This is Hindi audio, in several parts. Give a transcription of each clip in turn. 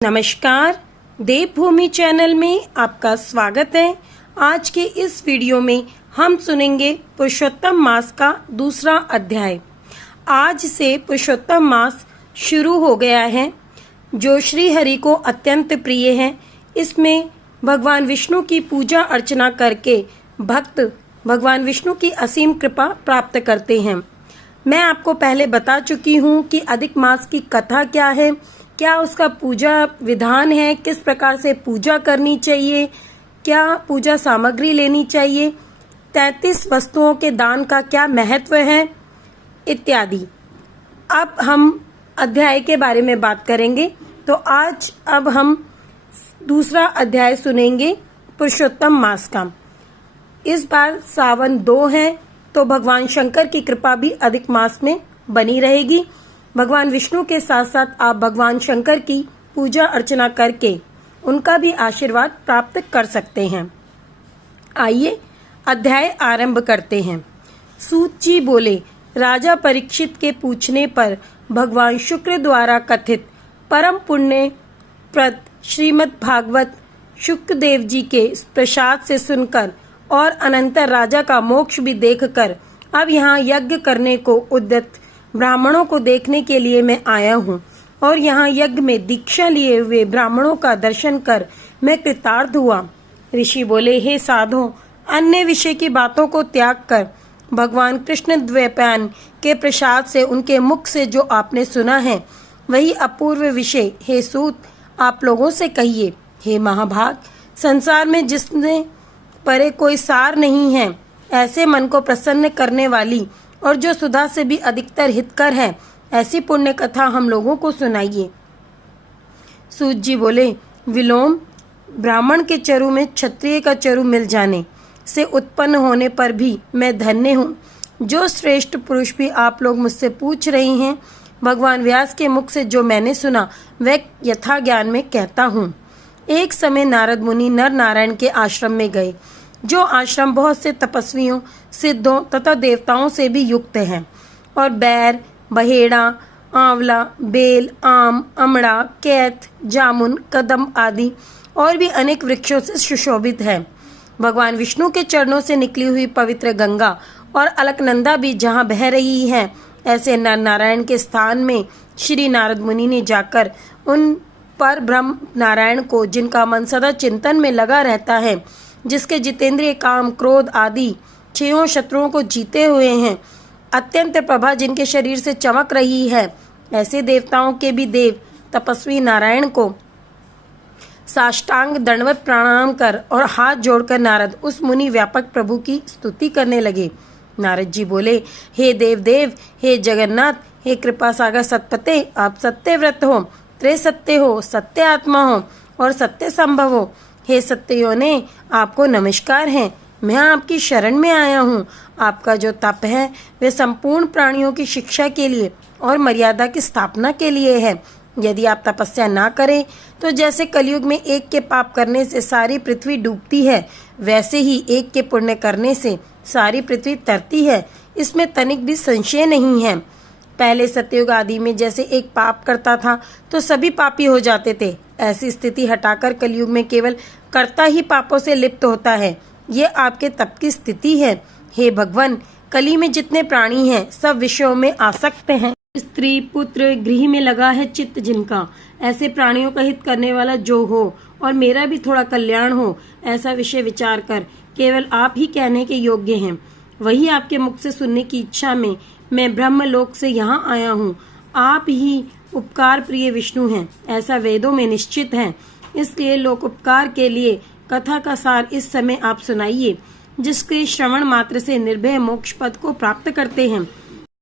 नमस्कार, देवभूमि चैनल में आपका स्वागत है। आज के इस वीडियो में हम सुनेंगे पुरुषोत्तम मास का दूसरा अध्याय। आज से पुरुषोत्तम मास शुरू हो गया है, जो श्री हरि को अत्यंत प्रिय है। इसमें भगवान विष्णु की पूजा अर्चना करके भक्त भगवान विष्णु की असीम कृपा प्राप्त करते हैं। मैं आपको पहले बता चुकी हूँ कि अधिक मास की कथा क्या है, क्या उसका पूजा विधान है, किस प्रकार से पूजा करनी चाहिए, क्या पूजा सामग्री लेनी चाहिए, 33 वस्तुओं के दान का क्या महत्व है इत्यादि। अब हम अध्याय के बारे में बात करेंगे। तो अब हम दूसरा अध्याय सुनेंगे पुरुषोत्तम मास का। इस बार सावन 2 है, तो भगवान शंकर की कृपा भी अधिक मास में बनी रहेगी। भगवान विष्णु के साथ साथ आप भगवान शंकर की पूजा अर्चना करके उनका भी आशीर्वाद प्राप्त कर सकते हैं। आइए अध्याय आरंभ करते हैं। सूत जी बोले, राजा परीक्षित के पूछने पर भगवान शुक्र द्वारा कथित परम पुण्य प्रद श्रीमद् भागवत शुक्रदेव जी के प्रसाद से सुनकर और अनंतर राजा का मोक्ष भी देखकर अब यहाँ यज्ञ करने को उद्यत ब्राह्मणों को देखने के लिए मैं आया हूँ, और यहाँ यज्ञ में दीक्षा लिए हुए ब्राह्मणों का दर्शन कर मैं कृतार्थ हुआ। ऋषि बोले, हे साधो, अन्य विषय की बातों को त्याग कर भगवान कृष्ण द्वैपायन के प्रसाद से उनके मुख से जो आपने सुना है वही अपूर्व विषय हे सूत आप लोगों से कहिए। हे महाभाग, संसार में जिसने परे कोई सार नहीं है, ऐसे मन को प्रसन्न करने वाली और जो सुधा से भी अधिकतर हितकर है, ऐसी पुण्य कथा हम लोगों को सुनाइए। सूत जी बोले, विलोम, ब्राह्मण के चरु में क्षत्रिय का चरु मिल जाने से उत्पन्न होने पर भी मैं धन्य हूँ। जो श्रेष्ठ पुरुष भी आप लोग मुझसे पूछ रही हैं, भगवान व्यास के मुख से जो मैंने सुना वह यथा ज्ञान में कहता हूँ। एक समय नारद मुनि नर नारायण के आश्रम में गए, जो आश्रम बहुत से तपस्वियों, सिद्धों तथा देवताओं से भी युक्त है, और बैर, बहेड़ा, आंवला, बेल, आम, अमड़ा, कैथ, जामुन, कदम आदि और भी अनेक वृक्षों से सुशोभित है। भगवान विष्णु के चरणों से निकली हुई पवित्र गंगा और अलकनंदा भी जहाँ बह रही है, ऐसे नर नारायण के स्थान में श्री नारद मुनि ने जाकर उन पर ब्रह्म नारायण को, जिनका मन सदा चिंतन में लगा रहता है, जिसके जितेंद्रिय काम, क्रोध आदि 6 शत्रुओं को जीते हुए हैं, अत्यंत प्रभा जिनके शरीर से चमक रही है, ऐसे देवताओं के भी देव तपस्वी नारायण को साष्टांग दंडवत प्रणाम कर और हाथ जोड़कर नारद उस मुनि व्यापक प्रभु की स्तुति करने लगे। नारद जी बोले, हे देव देव, हे जगन्नाथ, हे कृपा सागर सतपते, आप सत्यव्रत हो, त्रिसत्य हो, सत्य आत्मा हो और सत्य संभव हो। हे सत्ययों ने, आपको नमस्कार है। मैं आपकी शरण में आया हूँ। आपका जो तप है वह संपूर्ण प्राणियों की शिक्षा के लिए और मर्यादा की स्थापना के लिए है। यदि आप तपस्या ना करें तो जैसे कलयुग में एक के पाप करने से सारी पृथ्वी डूबती है, वैसे ही एक के पुण्य करने से सारी पृथ्वी तरती है। इसमें तनिक भी संशय नहीं है। पहले सतयुग आदि में जैसे एक पाप करता था तो सभी पापी हो जाते थे, ऐसी स्थिति हटाकर कलयुग में केवल कर्ता ही पापों से लिप्त होता है। ये आपके तप की स्थिति है। हे भगवान, कली में जितने प्राणी हैं सब विषयों में आसक्त हैं। स्त्री, पुत्र, गृह में लगा है चित्त जिनका, ऐसे प्राणियों का हित करने वाला जो हो और मेरा भी थोड़ा कल्याण हो, ऐसा विषय विचार कर केवल आप ही कहने के योग्य हैं। वही आपके मुख से सुनने की इच्छा में मैं ब्रह्मलोक से यहाँ आया हूँ। आप ही उपकार प्रिय विष्णु हैं, ऐसा वेदों में निश्चित है। इसलिए लोक उपकार के लिए कथा का सार इस समय आप सुनाइए, जिसके श्रवण मात्र से निर्भय मोक्ष पद को प्राप्त करते हैं।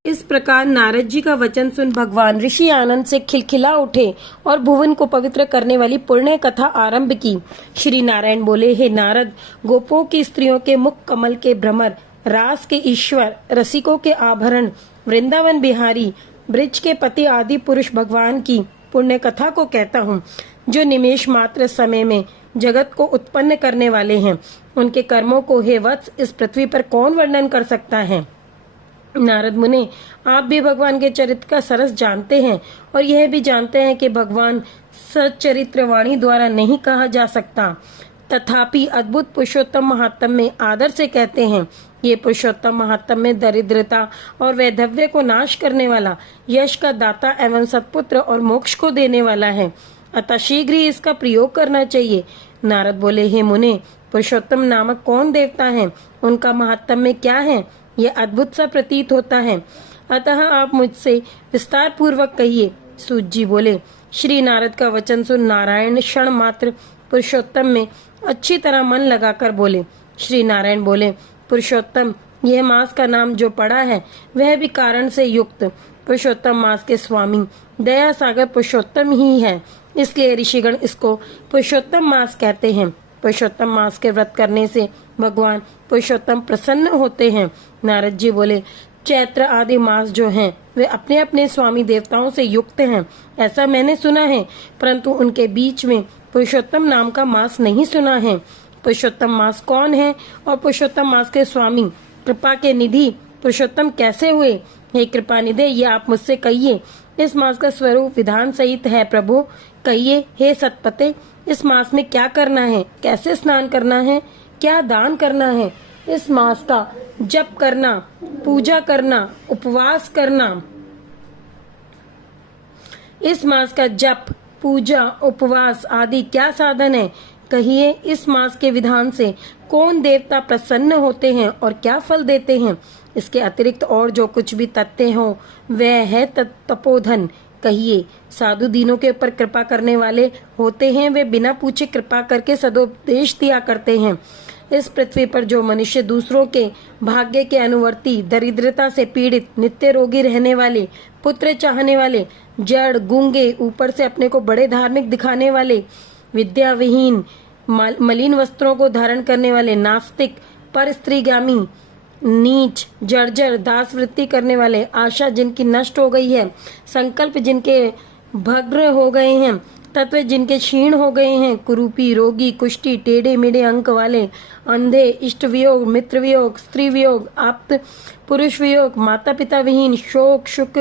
इस प्रकार नारद जी का वचन सुन भगवान ऋषि आनंद से खिलखिला उठे और भुवन को पवित्र करने वाली पुण्य कथा आरंभ की। श्री नारायण बोले, हे नारद, गोपों की स्त्रियों के मुख कमल के भ्रमर, रास के ईश्वर, रसिकों के आभरण, वृंदावन बिहारी, ब्रिज के पति आदि पुरुष भगवान की पुण्य कथा को कहता हूँ, जो निमेष मात्र समय में जगत को उत्पन्न करने वाले हैं। उनके कर्मों को हे वत्स इस पृथ्वी पर कौन वर्णन कर सकता है। नारद मुनि, आप भी भगवान के चरित्र का सरस जानते हैं और यह भी जानते हैं कि भगवान सच्चरित्र वाणी द्वारा नहीं कहा जा सकता। तथापि अद्भुत पुरुषोत्तम महात्म में आदर से कहते हैं, ये पुरुषोत्तम महात्म में दरिद्रता और वैधव्य को नाश करने वाला, यश का दाता एवं सत्पुत्र और मोक्ष को देने वाला है, अतः शीघ्र ही इसका प्रयोग करना चाहिए। नारद बोले, हे मुने, पुरुषोत्तम नामक कौन देवता है, उनका महात्म में क्या है, यह अद्भुत सा प्रतीत होता है, अतः आप मुझसे विस्तार पूर्वक कहिए। सूत जी बोले, श्री नारद का वचन सुन नारायण क्षण मात्र पुरुषोत्तम में अच्छी तरह मन लगाकर बोले। श्री नारायण बोले, पुरुषोत्तम, यह मास का नाम जो पड़ा है वह भी कारण से युक्त पुरुषोत्तम मास के स्वामी दया सागर पुरुषोत्तम ही है, इसलिए ऋषिगण इसको पुरुषोत्तम मास कहते हैं। पुरुषोत्तम मास के व्रत करने से भगवान पुरुषोत्तम प्रसन्न होते हैं। नारद जी बोले, चैत्र आदि मास जो हैं वे अपने अपने स्वामी देवताओं से युक्त हैं, ऐसा मैंने सुना है, परंतु उनके बीच में पुरुषोत्तम नाम का मास नहीं सुना है। पुरुषोत्तम मास कौन है और पुरुषोत्तम मास के स्वामी कृपा के निधि पुरुषोत्तम कैसे हुए? हे कृपा निधि, ये आप मुझसे कहिए। इस मास का स्वरूप विधान सहित है प्रभु, कहिए हे सतपते, इस मास में क्या करना है, कैसे स्नान करना है, क्या दान करना है, इस मास का जप करना, पूजा करना, उपवास करना, इस मास का जप पूजा उपवास आदि क्या साधन है, कहिए इस मास के विधान से कौन देवता प्रसन्न होते हैं और क्या फल देते हैं। इसके अतिरिक्त और जो कुछ भी तथ्य हो वह है तपोधन, कहिए साधु दीनों के ऊपर कृपा करने वाले होते हैं, वे बिना पूछे कृपा करके सदोपदेश दिया करते हैं। इस पृथ्वी पर जो मनुष्य दूसरों के भाग्य के अनुवर्ती, दरिद्रता से पीड़ित, नित्य रोगी रहने वाले, पुत्र चाहने वाले, जड़ गूंगे, ऊपर से अपने को बड़े धार्मिक दिखाने वाले, विद्या विहीन, मलिन वस्त्रों को धारण करने वाले, नास्तिक, पर स्त्रीगामी, नीच, जर्जर, दास वृत्ति करने वाले, आशा जिनकी नष्ट हो गई है, संकल्प जिनके भग्न हो गए हैं, तत्व जिनके क्षीण हो गए हैं, कुरूपी, रोगी, कुष्ठी, टेढ़े मेढ़े अंक वाले, अंधे, इष्ट वियोग, मित्र वियोग, स्त्री वियोग, आप्त पुरुष वियोग, माता पिता विहीन, शोक सुख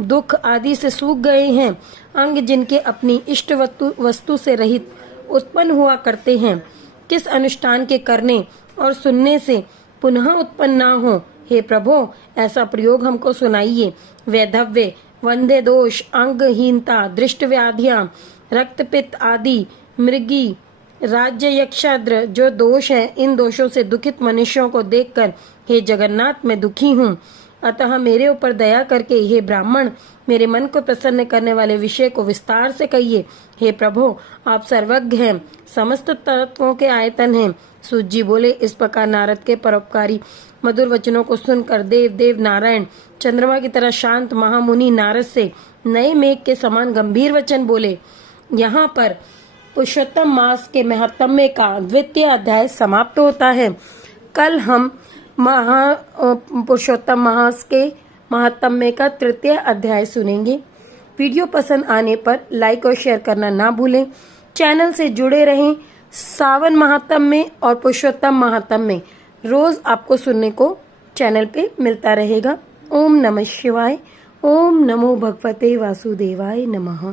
दुख आदि से सूख गए हैं, अंग जिनके अपनी इष्ट वस्तु से रहित उत्पन्न हुआ करते हैं, किस अनुष्ठान के करने और सुनने से पुनः उत्पन्न ना हो, हे प्रभु ऐसा प्रयोग हमको सुनाइए। वैधव्य, वंदे दोष, अंगहीनता, दृष्ट व्याधियां, रक्तपित्त आदि, मृगी, राज्य यक्षाद्र जो दोष है, इन दोषों से दुखित मनुष्यों को देखकर हे जगन्नाथ मैं दुखी हूँ, अतः मेरे ऊपर दया करके हे ब्राह्मण मेरे मन को प्रसन्न करने वाले विषय को विस्तार से कहिए। हे प्रभु आप सर्वज्ञ हैं, समस्त तत्वों के आयतन हैं। सूत जी बोले, इस प्रकार नारद के परोपकारी मधुर वचनों को सुनकर देव नारायण चंद्रमा की तरह शांत महामुनि नारद से नए मेघ के समान गंभीर वचन बोले। यहाँ पर पुरुषोत्तम मास के महात्म्य का द्वितीय अध्याय समाप्त होता है। कल हम पुरुषोत्तम मास के महात्म्य का तृतीय अध्याय सुनेंगे। वीडियो पसंद आने पर लाइक और शेयर करना ना भूलें। चैनल से जुड़े रहें। सावन महात्म्य और पुरुषोत्तम महात्म्य रोज आपको सुनने को चैनल पे मिलता रहेगा। ओम नमः शिवाय। ओम नमो भगवते वासुदेवाय नमः।